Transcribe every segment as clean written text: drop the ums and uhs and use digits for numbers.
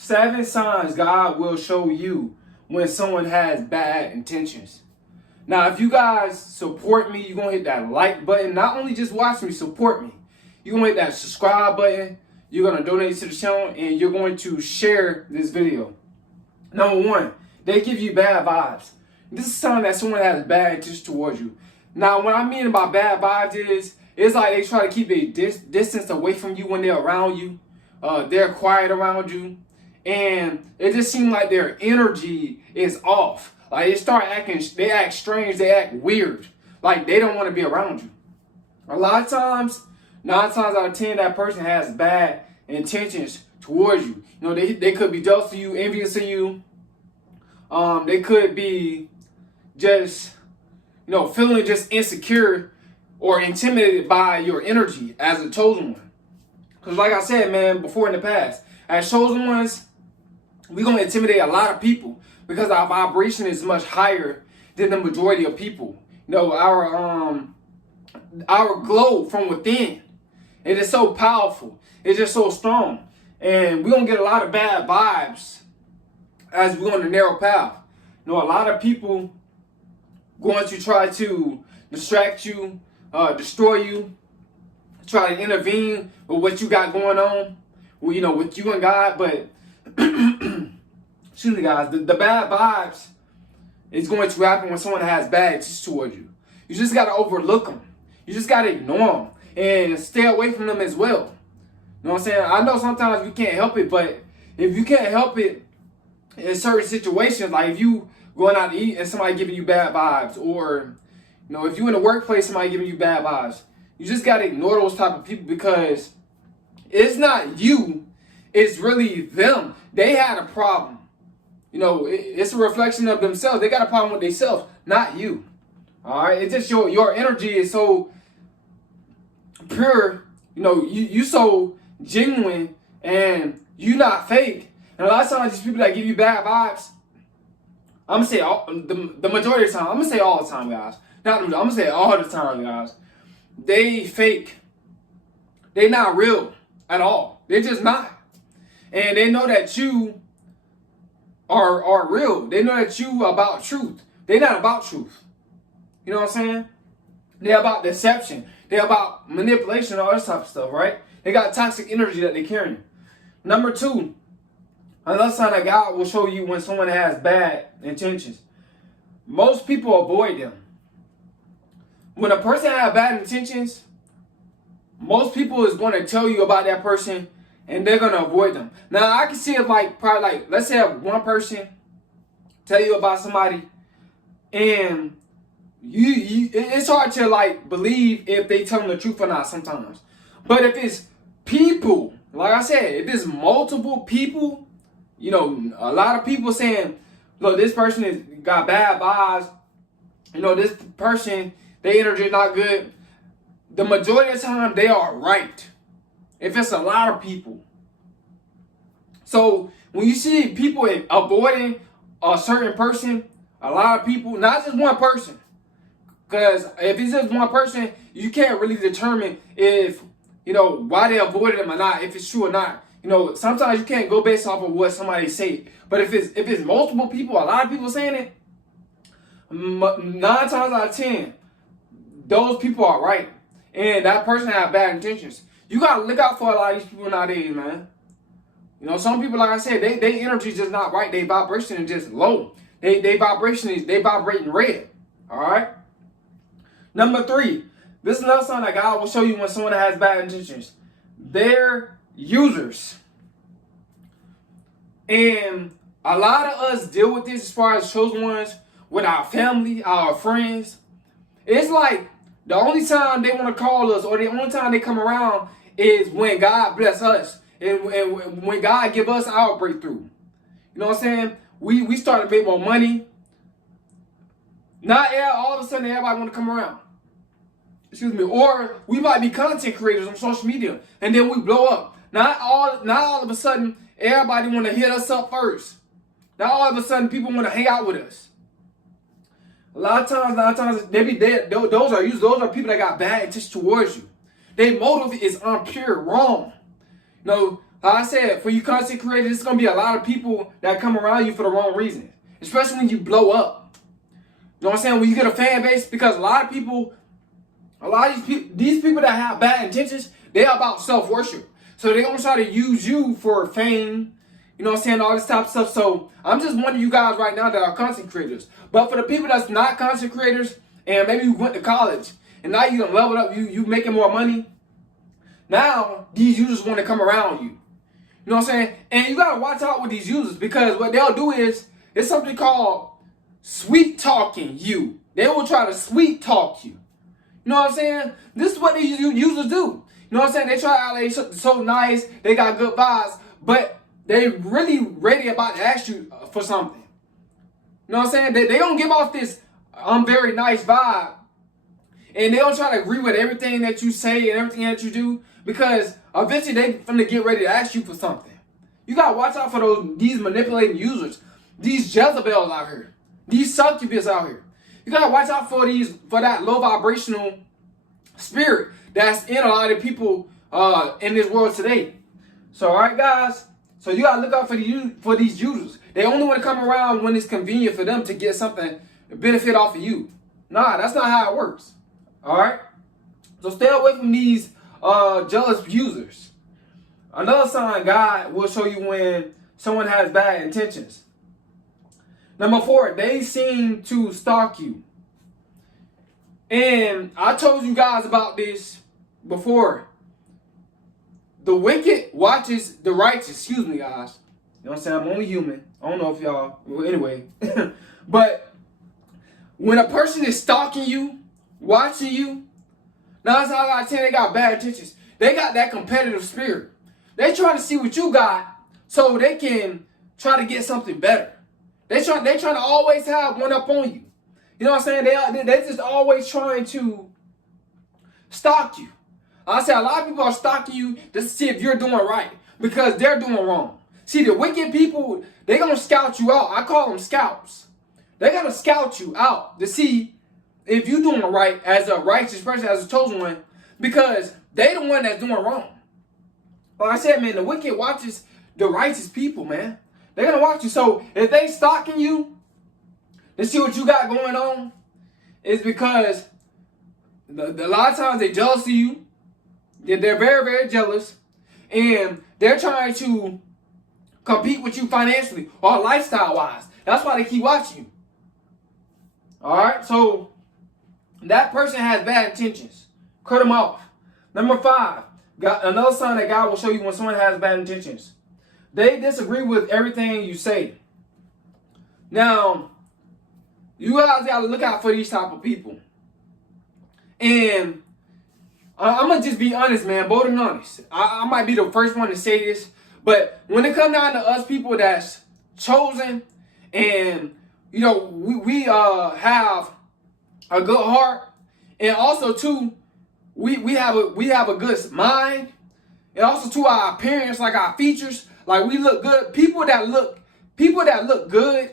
7 signs God will show you when someone has bad intentions. Now, if you guys support me, you're going to hit that like button. Not only just watch me, support me. You're going to hit that subscribe button. You're going to donate to the channel, and you're going to share this video. Number 1, they give you bad vibes. This is a sign that someone has bad intentions towards you. Now, what I mean by bad vibes is, it's like they try to keep a distance away from you when they're around you. They're quiet around you. And it just seems like their energy is off. Like they act strange, they act weird. Like they don't want to be around you. A lot of times, 9 times out of 10, that person has bad intentions towards you. You know, they could be jealous of you, envious of you. They could be just, feeling just insecure or intimidated by your energy as a chosen one. Because like I said, man, before in the past, as chosen ones, we're going to intimidate a lot of people because our vibration is much higher than the majority of people. Our glow from within, it is so powerful. It's just so strong. And we're going to get a lot of bad vibes as we go on the narrow path. A lot of people going to try to distract you, destroy you, try to intervene with what you got going on, with you and God. But, excuse me, guys, the bad vibes is going to happen when someone has bad intentions towards you. You just got to overlook them. You just got to ignore them and stay away from them as well. You know what I'm saying? I know sometimes we can't help it, but if you can't help it in certain situations, like if you going out to eat and somebody giving you bad vibes, or if you in the workplace, somebody giving you bad vibes, you just got to ignore those type of people because it's not you, it's really them. They had a problem. It's a reflection of themselves. They got a problem with themselves, not you. All right, it's just your energy is so pure. You so genuine and you not fake. And a lot of times, these people that give you bad vibes, I'm gonna say the majority of the time. I'm gonna say all the time, guys. I'm gonna say all the time, guys. They fake. They not real at all. They're just not. And they know that you are real. They know that you about truth. They're not about truth. You know what I'm saying? They're about deception. They're about manipulation, all this type of stuff, right? They got toxic energy that they carry. Number 2, another sign that God will show you when someone has bad intentions. Most people avoid them. When a person has bad intentions, most people is going to tell you about that person and they're going to avoid them. Now, I can see it let's say one person tell you about somebody and it's hard to believe if they tell them the truth or not sometimes. But if it's people, like I said, if it's multiple people, a lot of people saying, look, this person got bad vibes. This person, their energy is not good. The majority of the time, they are right. If it's a lot of people. So when you see people avoiding a certain person, a lot of people, not just one person. Because if it's just one person, you can't really determine if, why they avoided them or not, if it's true or not. Sometimes you can't go based off of what somebody say. But if it's multiple people, a lot of people saying it, 9 times out of 10, those people are right. And that person have bad intentions. You got to look out for a lot of these people nowadays, man. Some people, like I said, they energy is just not right. They vibration is just low. They vibrating red. All right? Number 3, this is another sign that God will show you when someone has bad intentions. They're users. And a lot of us deal with this as far as chosen ones with our family, our friends. It's like the only time they want to call us or the only time they come around is when God bless us and when God give us our breakthrough. You know what I'm saying? We start to make more money. Not all of a sudden everybody want to come around. Excuse me. Or we might be content creators on social media and then we blow up. Not all of a sudden everybody want to hit us up first. Not all of a sudden people want to hang out with us. A lot of times they be dead. Those are people that got bad intentions towards you. Their motive is impure, wrong. Like I said, for you content creators, it's gonna be a lot of people that come around you for the wrong reasons. Especially when you blow up. You know what I'm saying? When you get a fan base, because a lot of these people that have bad intentions, they're about self-worship. So they're gonna try to use you for fame, you know what I'm saying, all this type of stuff. So I'm just wondering you guys right now that are content creators. But for the people that's not content creators, and maybe you went to college, and now you done leveled up, you making more money, now these users want to come around you. You know what I'm saying? And you gotta watch out with these users, because what they'll do is, it's something called sweet talking you. They will try to sweet talk you. You know what I'm saying? This is what these users do. You know what I'm saying? They try out, they so nice, they got good vibes, but they really ready about to ask you for something. You know what I'm saying? They don't give off this I'm very nice vibe, and they don't try to agree with everything that you say and everything that you do, because eventually they finna get ready to ask you for something. You gotta watch out for these manipulating users, these Jezebels out here, these succubus out here. You gotta watch out for that low vibrational spirit that's in a lot of people in this world today. So, all right, guys. So you gotta look out for these users. They only want to come around when it's convenient for them to get something, benefit off of you. Nah, that's not how it works. All right. So stay away from these jealous users. Another sign God will show you when someone has bad intentions. Number 4, they seem to stalk you. And I told you guys about this before. The wicked watches the righteous. Excuse me, guys. You know what I'm saying? I'm only human. I don't know if y'all... Well, anyway. But when a person is stalking you, watching you, 9 times out of 10, they got bad intentions. They got that competitive spirit. They trying to see what you got so they can try to get something better. They trying to always have one up on you. You know what I'm saying? They just always trying to stalk you. I say a lot of people are stalking you just to see if you're doing right, because they're doing wrong. See, the wicked people, they're going to scout you out. I call them scouts. They're going to scout you out to see if you're doing right as a righteous person, as a chosen one, because they the one that's doing wrong. Like I said, man, the wicked watches the righteous people, man. They're going to watch you. So if they stalking you to see what you got going on, it's because a lot of times they jealous of you. They're very, very jealous. And they're trying to compete with you financially or lifestyle-wise. That's why they keep watching you. All right? So that person has bad intentions. Cut them off. Number 5. Another sign that God will show you when someone has bad intentions. They disagree with everything you say. Now, you guys got to look out for these type of people. And I'm going to just be honest, man, bold and honest. I might be the first one to say this, but when it comes down to us people that's chosen, and, you know, we have a good heart, and also, too, we have a good mind, and also, too, our appearance, like our features, like we look good. People that look good,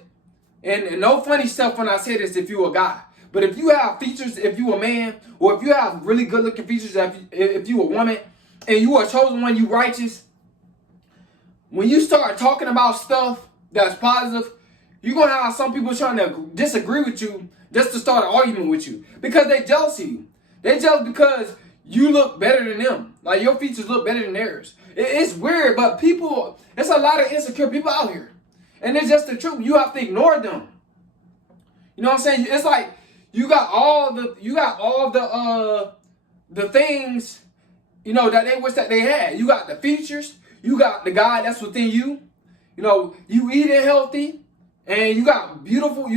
and no funny stuff when I say this if you're a guy. But if you have features, if you a man, or if you have really good looking features, if you a woman, and you are chosen one, you righteous, when you start talking about stuff that's positive, you're going to have some people trying to disagree with you just to start an argument with you, because they jealous of you. They jealous because you look better than them. Like, your features look better than theirs. It's weird, but people, there's a lot of insecure people out here. And it's just the truth. You have to ignore them. You know what I'm saying? It's like, you got all the things, you know, that they wish that they had. You got the features. You got the God that's within you. You know, you eating healthy, and you got beautiful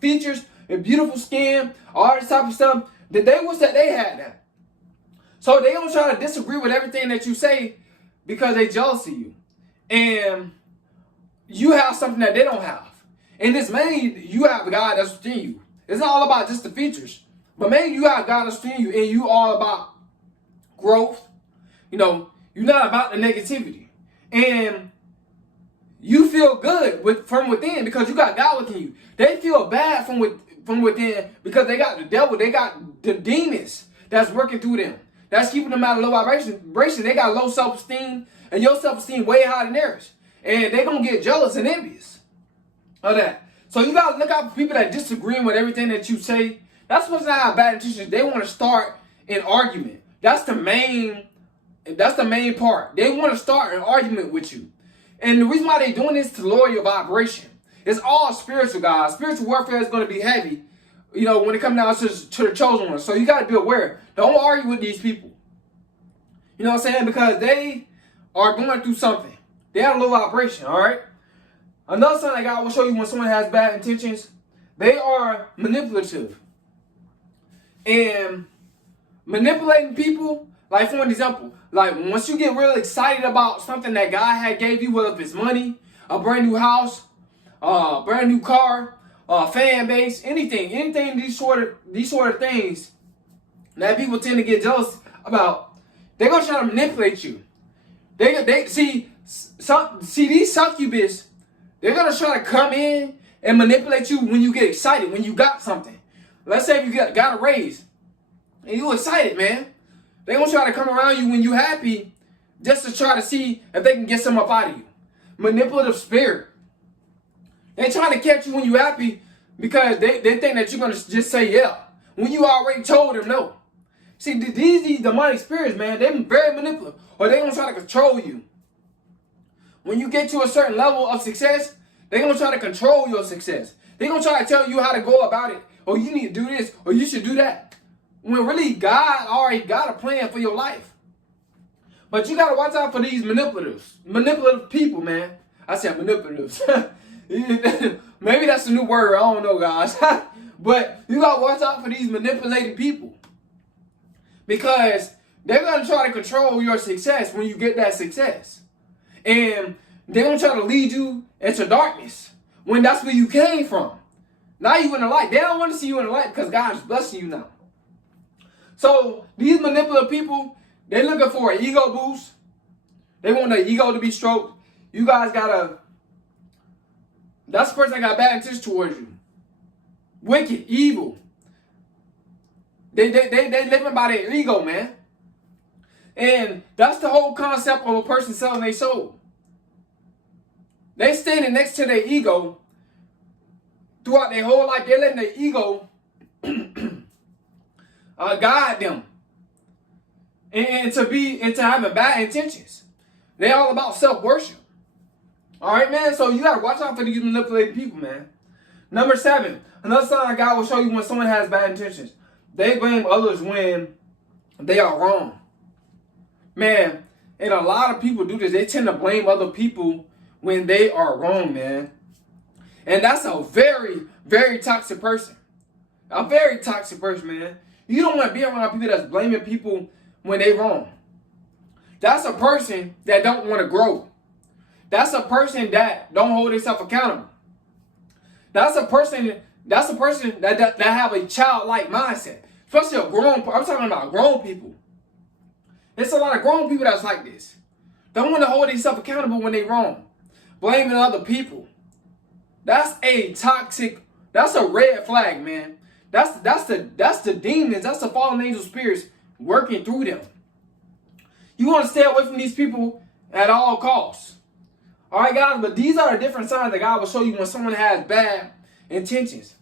features and beautiful skin, all this type of stuff. That they wish that they had that. So they don't try to disagree with everything that you say because they jealous of you. And you have something that they don't have. And it's mainly you have a God that's within you. It's not all about just the features. But maybe you have God that's within you, and you all about growth. You know, you're not about the negativity. And you feel good from within because you got God within you. They feel bad from within because they got the devil. They got the demons that's working through them. That's keeping them at a low vibration. They got low self-esteem, and your self-esteem way higher than theirs. And they're going to get jealous and envious of that. So you got to look out for people that disagree with everything that you say. That's what's not have bad intentions. They want to start an argument. That's the main part. They want to start an argument with you. And the reason why they're doing this is to lower your vibration. It's all spiritual, guys. Spiritual warfare is going to be heavy, when it comes down to the chosen ones. So you got to be aware. Don't argue with these people. You know what I'm saying? Because they are going through something. They have a low vibration, all right? Another sign that God will show you when someone has bad intentions, they are manipulative. And manipulating people, like for an example, like once you get really excited about something that God had gave you, whether it's money, a brand new house, a brand new car, a fan base, anything, these sort of things that people tend to get jealous about, they're gonna try to manipulate you. They see these succubus, they're gonna try to come in and manipulate you when you get excited, when you got something. Let's say if you got a raise and you excited, man. They're gonna try to come around you when you happy just to try to see if they can get some up out of you. Manipulative spirit. They trying to catch you when you happy because they think that you're gonna just say yeah when you already told them no. See, these demonic spirits, man, they're very manipulative, or they're gonna try to control you. When you get to a certain level of success, they're gonna try to control your success. They're gonna try to tell you how to go about it, or you need to do this, or you should do that. When really God already got a plan for your life. But you gotta watch out for these manipulative people, man. I said manipulatives. Maybe that's a new word, I don't know, guys. But you gotta watch out for these manipulating people. Because they're gonna try to control your success when you get that success. And they're gonna try to lead you into darkness when that's where you came from. Now you in the light. They don't want to see you in the light because God is blessing you now. So these manipulative people, they're looking for an ego boost. They want their ego to be stroked. You guys gotta. That's the person that got bad intentions towards you. Wicked, evil. They living by their ego, man. And that's the whole concept of a person selling their soul. They standing next to their ego throughout their whole life. They're letting their ego guide them. And to having bad intentions. They all about self-worship. Alright, man? So you gotta watch out for these manipulating people, man. Number 7. Another sign God will show you when someone has bad intentions. They blame others when they are wrong. Man, and a lot of people do this. They tend to blame other people when they are wrong, man. And that's a very, very toxic person. A very toxic person, man. You don't want to be around people that's blaming people when they wrong. That's a person that don't want to grow. That's a person that don't hold themselves accountable. That's a person that have a childlike mindset. Especially I'm talking about grown people. There's a lot of grown people that's like this. Don't want to hold themselves accountable when they wrong. Blaming other people. That's a red flag, man. That's the demons, that's the fallen angel spirits working through them. You want to stay away from these people at all costs. Alright, guys, but these are the different signs that God will show you when someone has bad intentions.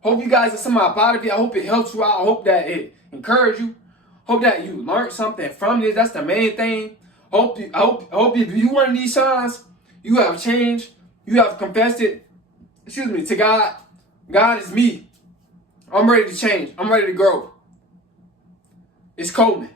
Hope you guys are somehow proud of it. I hope it helps you out. I hope that it encourages you. Hope that you learned something from this. That's the main thing. I hope if you one of these signs, you have changed. You have confessed it. To God. God is me. I'm ready to change. I'm ready to grow. It's Coleman.